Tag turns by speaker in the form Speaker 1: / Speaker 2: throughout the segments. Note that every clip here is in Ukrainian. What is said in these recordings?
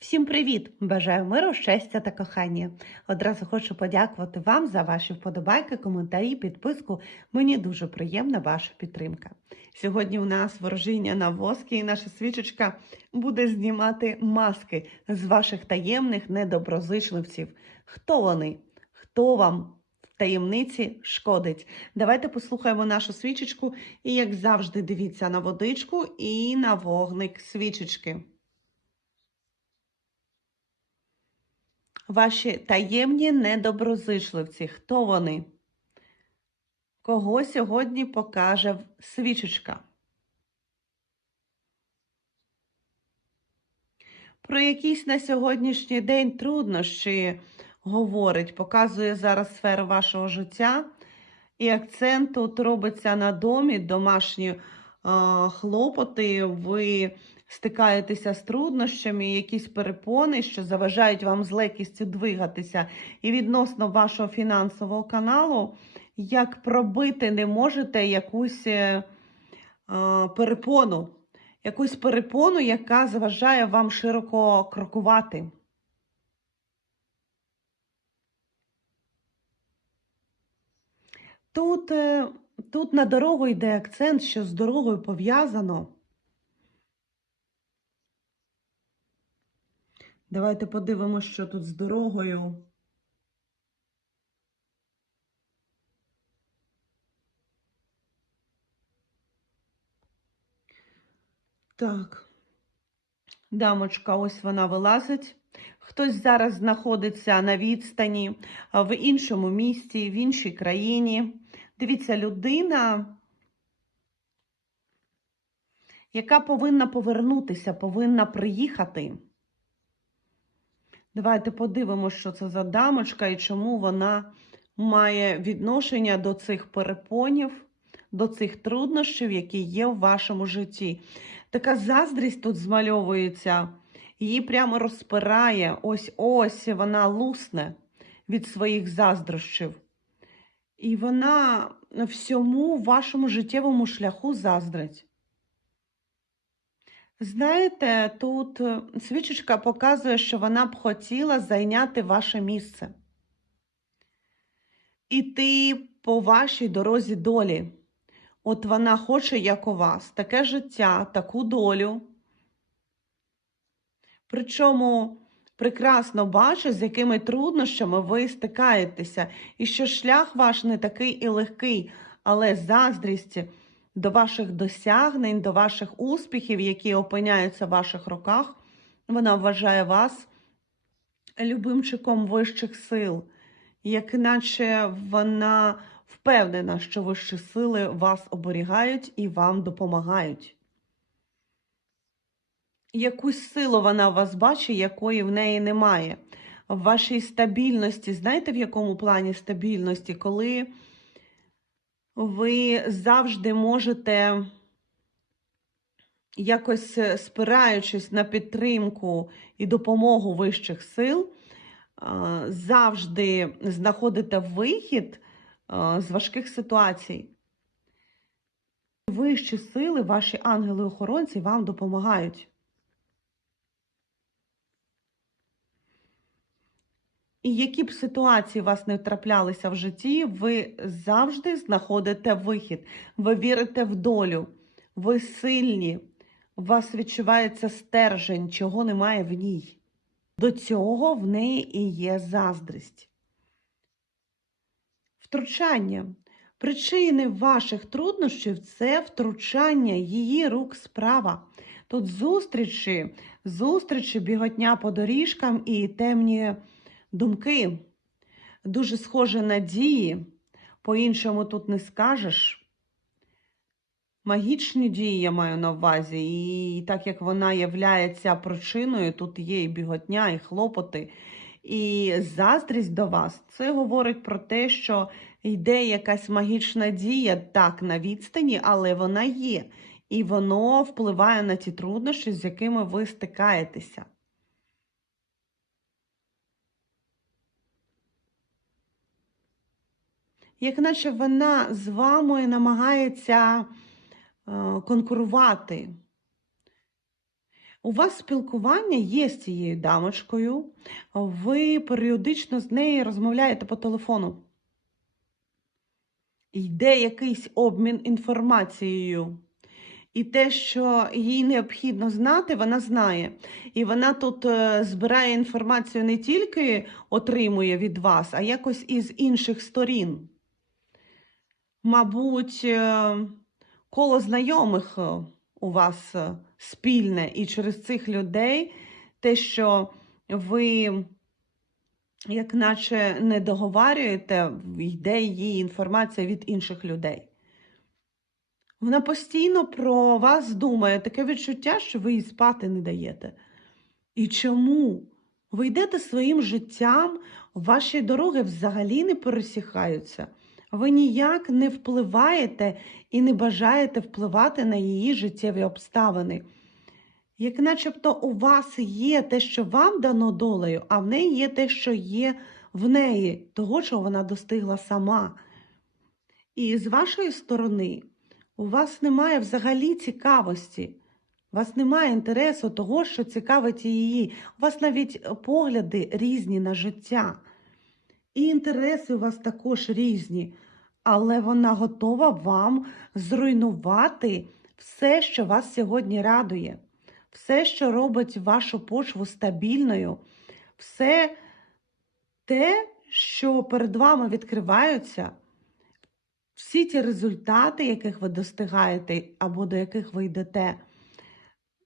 Speaker 1: Всім привіт! Бажаю миру, щастя та кохання. Одразу хочу подякувати вам за ваші вподобайки, коментарі, підписку. Мені дуже приємна ваша підтримка. Сьогодні у нас ворожіння на воски, і наша свічечка буде знімати маски з ваших таємних недоброзичливців. Хто вони? Хто вам в таємниці шкодить? Давайте послухаємо нашу свічечку і, як завжди, дивіться на водичку і на вогник свічечки. Ваші таємні недоброзичливці. Хто вони? Кого сьогодні покаже свічечка? Про якісь на сьогоднішній день труднощі говорить, показує зараз сферу вашого життя. І акцент тут робиться на домі, домашні е, хлопоти. Ви стикаєтеся з труднощами, якісь перепони, що заважають вам з легкістю двигатися. І відносно вашого фінансового каналу, як пробити не можете якусь е, перепону, якусь перепону, яка заважає вам широко крокувати. Тут, е, тут на дорогу йде акцент, що з дорогою пов'язано. Давайте подивимося, що тут з дорогою. Так, дамочка, ось вона вилазить. Хтось зараз знаходиться на відстані, в іншому місті, в іншій країні. Дивіться, людина, яка повинна повернутися, повинна приїхати. Давайте подивимося, що це за дамочка і чому вона має відношення до цих перепонів, до цих труднощів, які є в вашому житті. Така заздрість тут змальовується, її прямо розпирає. Ось ось вона лусне від своїх заздрощів. І вона всьому вашому життєвому шляху заздрить. Знаєте, тут е, свічечка показує, що вона б хотіла зайняти ваше місце. Іти по вашій дорозі долі. От вона хоче, як у вас, таке життя, таку долю. Причому прекрасно бачить, з якими труднощами ви стикаєтеся, і що шлях ваш не такий і легкий, але заздрість до ваших досягнень, до ваших успіхів, які опиняються в ваших руках, вона вважає вас любимчиком вищих сил, як наче вона впевнена, що вищі сили вас оберігають і вам допомагають. Якусь силу вона в вас бачить, якої в неї немає. В вашій стабільності, знаєте, в якому плані стабільності, коли ви завжди можете, якось е, спираючись на підтримку і допомогу вищих сил, завжди знаходите вихід з важких ситуацій. Вищі сили, ваші ангели-охоронці вам допомагають. І які б ситуації у вас не траплялися в житті, ви завжди знаходите вихід. Ви вірите в долю, ви сильні, у вас відчувається стержень, чого немає в ній. До цього в неї і є заздрість. Втручання. Причини ваших труднощів це втручання її рук справа. Тут зустрічі, зустрічі, біготня по доріжкам і темні думки. Дуже схоже на дії, по-іншому тут не скажеш. Магічні дії я маю на увазі, і так як вона являється причиною, тут є і біготня, і хлопоти, і заздрість до вас, це говорить про те, що йде якась магічна дія так на відстані, але вона є. І воно впливає на ті труднощі, з якими ви стикаєтеся. Як наче вона з вами намагається е, конкурувати. У вас спілкування є з цією дамочкою, ви періодично з нею розмовляєте по телефону. Йде якийсь обмін інформацією. І те, що їй необхідно знати, вона знає. І вона тут е, збирає інформацію не тільки отримує від вас, а якось із інших сторін. Мабуть, е, коло знайомих е, у вас е, спільне, і через цих людей те, що ви, як наче, не договарюєте, йде її інформація від інших людей. Вона постійно про вас думає, таке відчуття, що ви їй спати не даєте. І чому? Ви йдете своїм життям, ваші дороги взагалі не пересіхаються. Ви ніяк не впливаєте і не бажаєте впливати на її життєві обставини. Як начебто у вас є те, що вам дано долею, а в неї є те, що є в неї, того, що вона достигла сама. І з вашої сторони у вас немає взагалі цікавості. У вас немає інтересу того, що цікавить її. У вас навіть погляди різні на життя. І інтереси у вас також різні. Але вона готова вам зруйнувати все, що вас сьогодні радує, все, що робить вашу почву стабільною, все те, що перед вами відкриваються, всі ті результати, яких ви достигаєте або до яких ви йдете.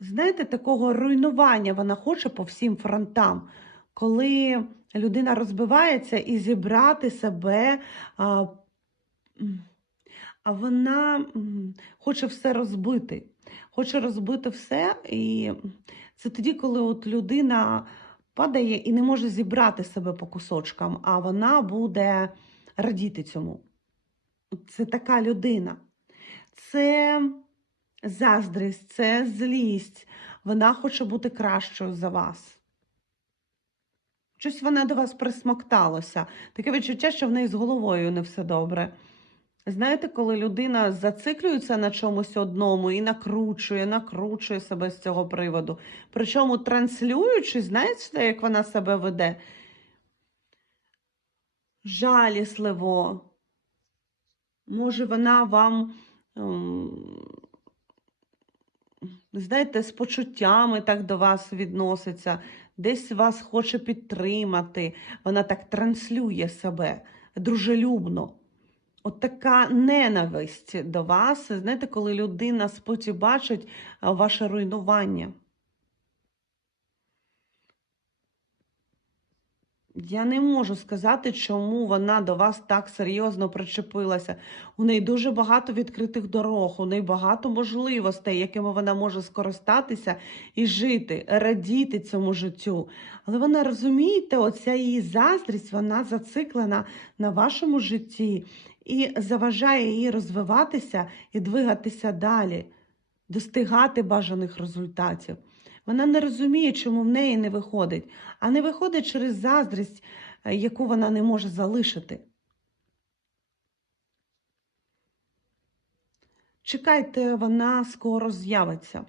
Speaker 1: Знаєте, такого руйнування вона хоче по всім фронтам, коли людина розбивається і зібрати себе, а, а вона хоче все розбити. Хоче розбити все, і це тоді, коли от людина падає і не може зібрати себе по кусочкам, а вона буде радіти цьому. Це така людина. Це заздрість, це злість. Вона хоче бути кращою за вас. Щось вона до вас присмокталося. Таке відчуття, що в неї з головою не все добре. Знаєте, коли людина зациклюється на чомусь одному і накручує, накручує себе з цього приводу. Причому транслюючи, знаєте, як вона себе веде? Жалісливо. Може, вона вам, ем, знаєте, з почуттями так до вас відноситься, десь вас хоче підтримати. Вона так транслює себе дружелюбно. От така ненависть до вас, знаєте, коли людина споті бачить ваше руйнування. Я не можу сказати, чому вона до вас так серйозно причепилася. У неї дуже багато відкритих дорог, у неї багато можливостей, якими вона може скористатися і жити, радіти цьому життю. Але вона розумієте, оця її заздрість, вона зациклена на вашому житті і заважає їй розвиватися і двигатися далі, достигати бажаних результатів. Вона не розуміє, чому в неї не виходить, а не виходить через заздрість, е, яку вона не може залишити. Чекайте, вона скоро з'явиться.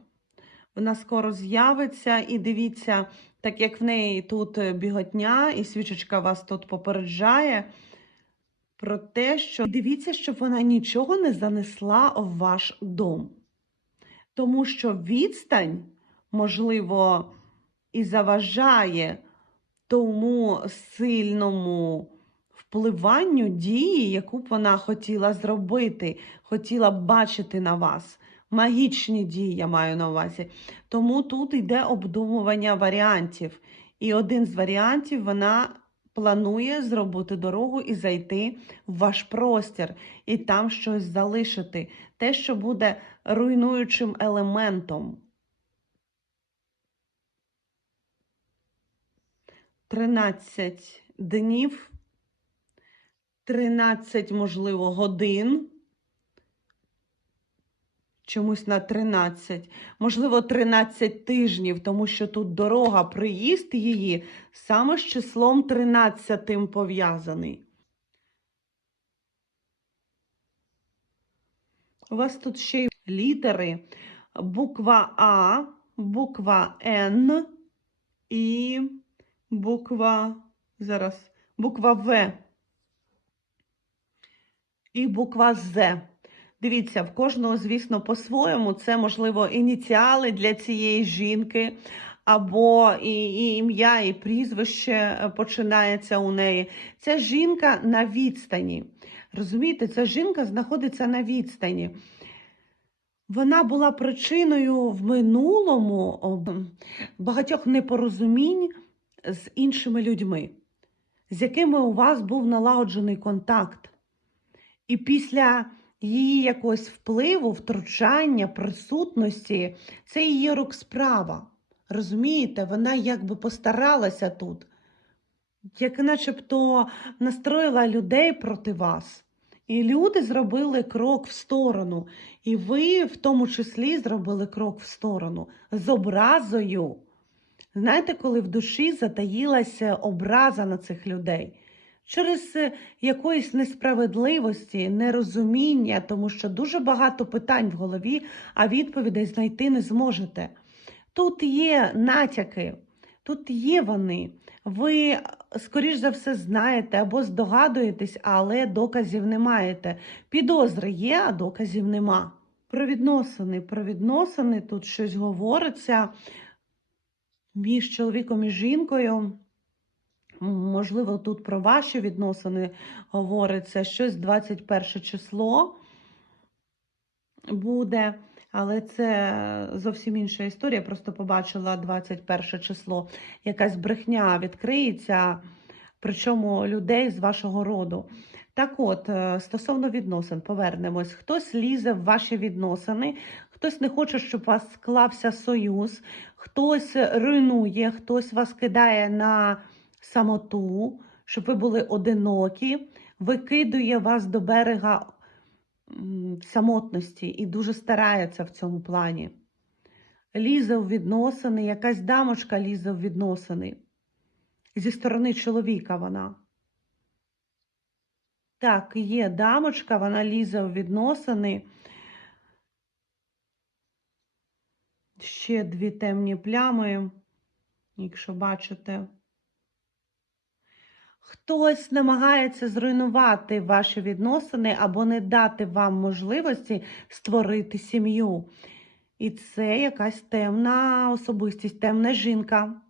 Speaker 1: Вона скоро з'явиться і дивіться, так як в неї тут е, біготня, і свічечка вас тут попереджає про те, що дивіться, щоб вона нічого не занесла в ваш дом. Тому що відстань можливо, і заважає тому сильному впливанню дії, яку б вона хотіла зробити, хотіла б бачити на вас. Магічні дії я маю на увазі. Тому тут йде обдумування варіантів. І один з варіантів вона планує зробити дорогу і зайти в ваш простір, і там щось залишити. Те, що буде руйнуючим елементом. 13 днів, 13, можливо, годин. Чомусь на 13, можливо, 13 тижнів, тому що тут дорога, приїзд її саме з числом 13 пов'язаний. У вас тут ще й літери. Буква А буква Н і буква, зараз, буква В і буква З. Дивіться, в кожного, звісно, по-своєму. Це, можливо, ініціали для цієї жінки, або і, і ім'я, і прізвище е, починається у неї. Ця жінка на відстані. Розумієте, ця жінка знаходиться на відстані. Вона була причиною в минулому багатьох непорозумінь з іншими людьми, з якими у вас був налагоджений контакт. І після її якогось впливу, втручання, присутності, це її рук справа. Розумієте, вона якби постаралася тут, як начебто настроїла людей проти вас. І люди зробили крок в сторону, і ви в тому числі зробили крок в сторону з образою. Знаєте, коли в душі затаїлася образа на цих людей через е, якоїсь несправедливості, нерозуміння, тому що дуже багато питань в голові, а відповідей знайти не зможете. Тут є натяки, тут є вони. Ви, скоріш за все, знаєте або здогадуєтесь, але доказів не маєте. Підозри є, а доказів нема. Про відносини, про відносини тут щось говориться між чоловіком і жінкою. Можливо, тут про ваші відносини говориться щось 21 число буде, але це зовсім інша історія. Просто побачила 21 число. Якась брехня відкриється, причому людей з вашого роду. Так от, е, стосовно відносин, повернемось. Хтось лізе в ваші відносини, хтось не хоче, щоб у вас склався союз, хтось руйнує, хтось вас кидає на самоту, щоб ви були одинокі, викидує вас до берега самотності і дуже старається в цьому плані. Лізе в відносини, якась дамочка лізе в відносини. Зі сторони чоловіка вона. Так, є дамочка, вона лізе в відносини. Ще дві темні плями, якщо бачите. Хтось намагається зруйнувати ваші відносини або не дати вам можливості створити сім'ю. І це якась темна особистість, темна жінка.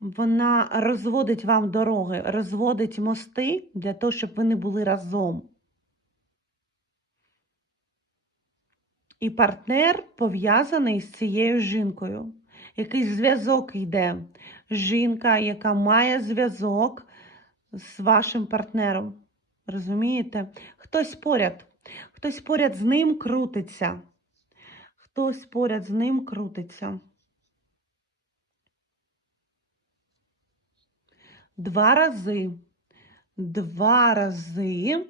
Speaker 1: Вона розводить вам дороги, розводить мости для того, щоб ви не були разом. І партнер пов'язаний з цією жінкою. Якийсь зв'язок йде. Жінка, яка має зв'язок з вашим партнером. Розумієте? Хтось поряд, хтось поряд з ним крутиться. Хтось поряд з ним крутиться. Два рази. Два рази.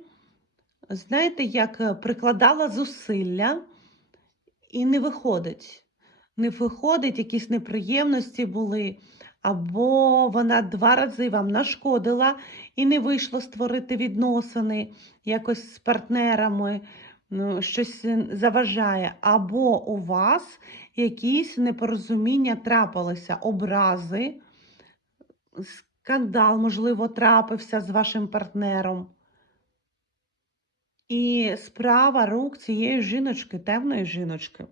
Speaker 1: Знаєте, як прикладала зусилля і не виходить. Не виходить, якісь неприємності були або вона два рази вам нашкодила і не вийшло створити відносини якось з партнерами, ну, щось заважає, або у вас якісь непорозуміння трапилися, образи, скандал, можливо, трапився з вашим партнером. І справа рук цієї жіночки, темної жіночки.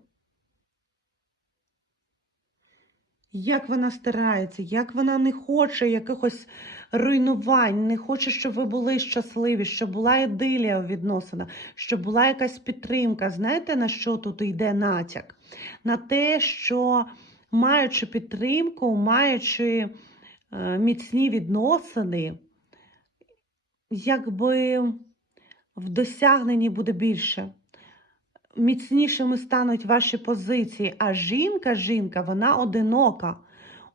Speaker 1: Як вона старається, як вона не хоче якихось руйнувань, не хоче, щоб ви були щасливі, щоб була ідилія відносина, щоб була якась підтримка. Знаєте, на що тут йде натяк? На те, що маючи підтримку, маючи е, міцні відносини, якби в досягненні буде більше міцнішими стануть ваші позиції. А жінка, жінка, вона одинока.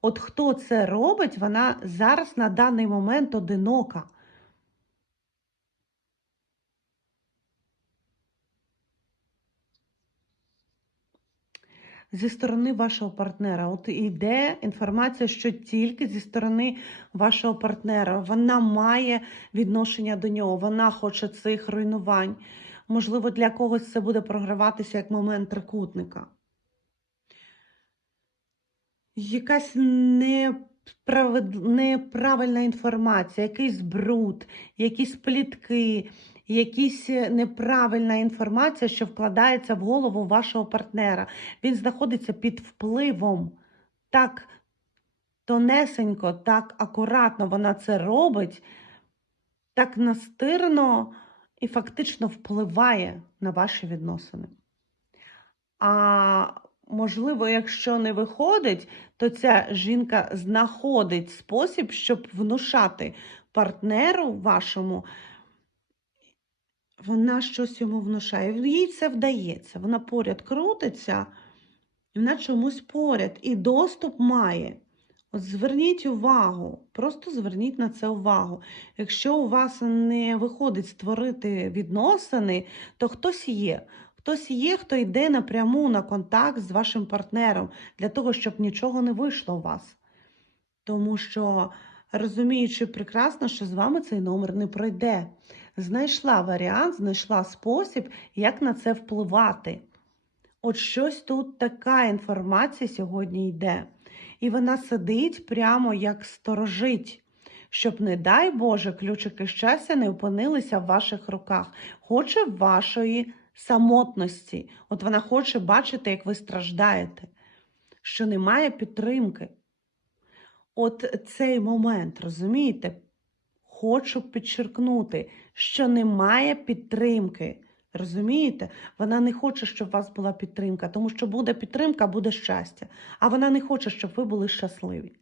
Speaker 1: От хто це робить, вона зараз на даний момент одинока. Зі сторони вашого партнера, от йде інформація, що тільки зі сторони вашого партнера вона має відношення до нього, вона хоче цих руйнувань. Можливо, для когось це буде програватися як момент трикутника. якась неправильна інформація, якийсь бруд, якісь плітки, якісь е, неправильна інформація, що вкладається в голову вашого партнера. Він знаходиться під впливом. Так тонесенько, так акуратно вона це робить, так настирно і фактично впливає на ваші відносини. А можливо, якщо не виходить, то ця жінка знаходить спосіб, щоб внушати партнеру вашому, вона щось йому внушає. Їй це вдається. Вона поряд крутиться, і вона чомусь поряд і доступ має. От зверніть увагу, просто зверніть на це увагу. Якщо у вас не виходить створити відносини, то хтось є. Хтось є, хто йде напряму на контакт з вашим партнером для того, щоб нічого не вийшло у вас. Тому що, розуміючи прекрасно, що з вами цей номер не пройде. Знайшла варіант, знайшла спосіб, як на це впливати. От щось тут така інформація сьогодні йде. І вона сидить прямо як сторожить, щоб, не дай Боже, ключики щастя не опинилися в ваших руках. Хоче вашої самотності. От вона хоче бачити, як ви страждаєте, що немає підтримки. От цей момент, розумієте? Хочу підчеркнути, що немає підтримки. Розумієте? Вона не хоче, щоб у вас була підтримка, тому що буде підтримка, буде щастя. А вона не хоче, щоб ви були щасливі.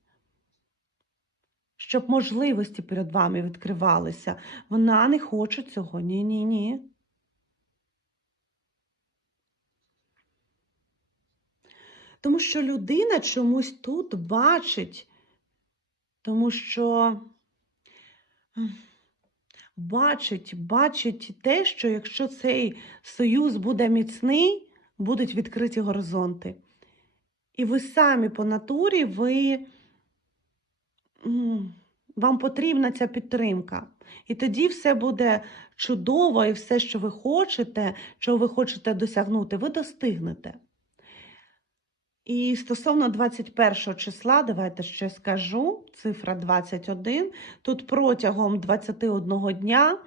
Speaker 1: Щоб можливості перед вами відкривалися. Вона не хоче цього. Ні-ні ні. Тому що людина чомусь тут бачить, тому що бачить, бачить те, що якщо цей союз буде міцний, будуть відкриті горизонти. І ви самі по натурі, ви, вам потрібна ця підтримка. І тоді все буде чудово, і все, що ви хочете, що ви хочете досягнути, ви достигнете. І стосовно 21 числа, давайте ще скажу, цифра 21. Тут протягом 21 дня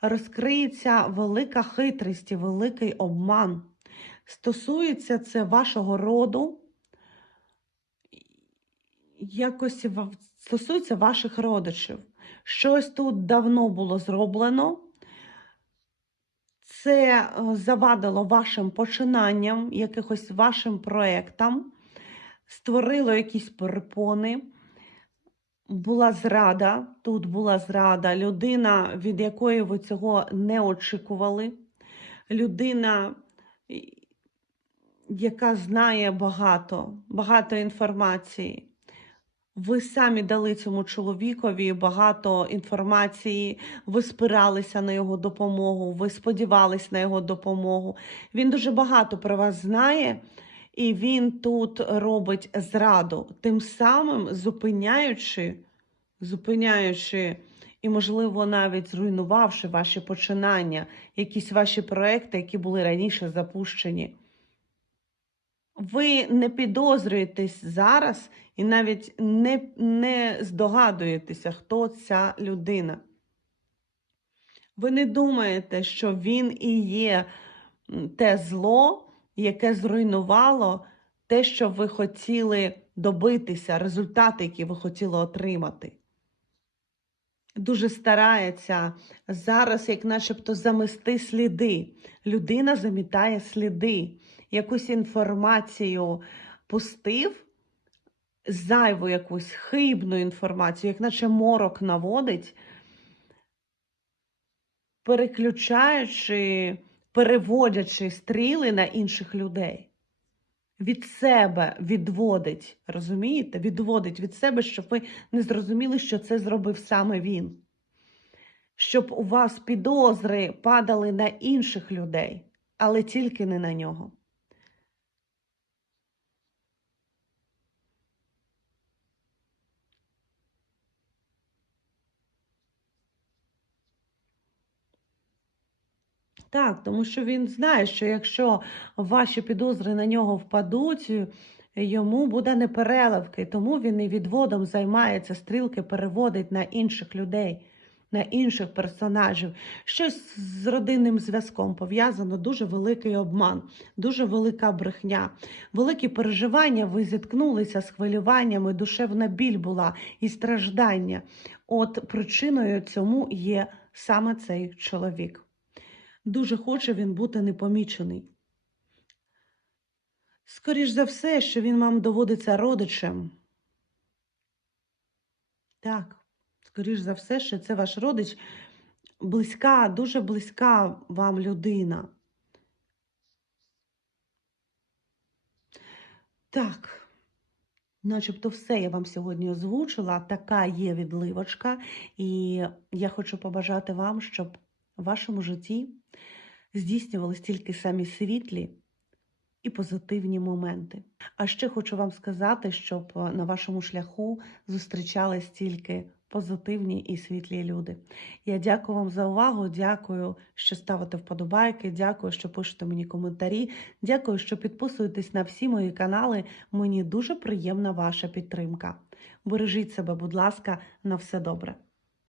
Speaker 1: розкриється велика хитрість і великий обман. Стосується це вашого роду, якось стосується ваших родичів. Щось тут давно було зроблено. Це е, завадило вашим починанням, якихось вашим проєктам, створило якісь перепони. Була зрада, тут була зрада, людина, від якої ви цього не очікували. Людина, яка знає багато, багато інформації. Ви самі дали цьому чоловікові багато інформації, ви спиралися на його допомогу, ви сподівалися на його допомогу. Він дуже багато про вас знає, і він тут робить зраду, тим самим зупиняючи, зупиняючи і, можливо, навіть зруйнувавши ваші починання, якісь ваші проекти, які були раніше запущені. Ви не підозрюєтесь зараз і навіть не, не здогадуєтеся, хто ця людина. Ви не думаєте, що він і є те зло, яке зруйнувало те, що ви хотіли добитися, результати, які ви хотіли отримати. Дуже старається зараз, як начебто, замести сліди. Людина замітає сліди, якусь інформацію пустив, зайву якусь хибну інформацію, як наче морок наводить, переключаючи, переводячи стріли на інших людей. Від себе відводить, розумієте? Відводить від себе, щоб ви не зрозуміли, що це зробив саме він. Щоб у вас підозри падали на інших людей, але тільки не на нього. Так, тому що він знає, що якщо ваші підозри на нього впадуть, йому буде непереливки, тому він і відводом займається, стрілки переводить на інших людей, на інших персонажів. Щось з родинним зв'язком пов'язано, дуже великий обман, дуже велика брехня, великі переживання. Ви зіткнулися з хвилюваннями, душевна біль була і страждання. От причиною цьому є саме цей чоловік. Дуже хоче він бути непомічений. Скоріш за все, що він вам доводиться родичем. Так, скоріш за все, що це ваш родич, близька, дуже близька вам людина. Так, начебто все я вам сьогодні озвучила. Така є відливочка, і я хочу побажати вам, щоб вашому житті здійснювались тільки самі світлі і позитивні моменти. А ще хочу вам сказати, щоб е, на вашому шляху зустрічались тільки позитивні і світлі люди. Я дякую вам за увагу. Дякую, що ставите вподобайки. Дякую, що пишете мені коментарі. Дякую, що підписуєтесь на всі мої канали. Мені дуже приємна ваша підтримка. Бережіть себе, будь ласка, на все добре.